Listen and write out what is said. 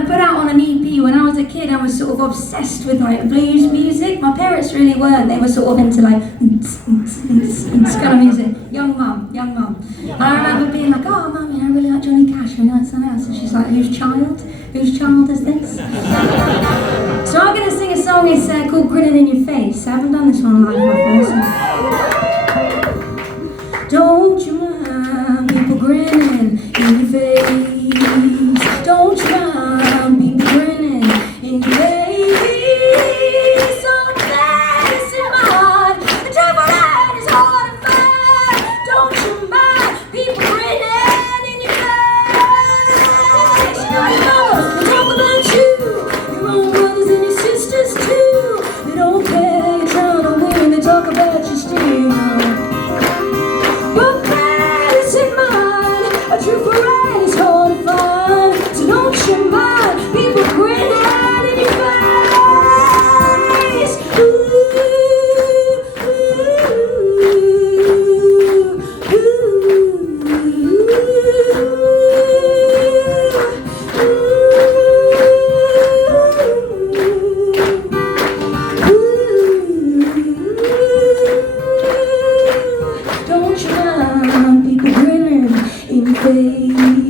I put out on an EP when I was a kid. I was sort of obsessed with like blues music. My parents really weren't. They were sort of into like kind of music. Young mum. And I remember being like, oh mum, I really like Johnny Cash, I really like something else. And she's like, whose child is this? So I'm going to sing a song, it's called Grinning in Your Face. I haven't done this one live before. Don't you mind people grinning in your face? Don't you mind people grinning in your face? So glad it's in my heart, the trouble that is hard to find. Don't you mind people grinning in your face? Now you know we talk about you, your own brothers and your sisters too. They don't care, you're trying to win, they talk about you still. But glad it's in my heart, a true friend is hard to find. So don't you mind people grinning in your face? Don't you mind people grinning in your face?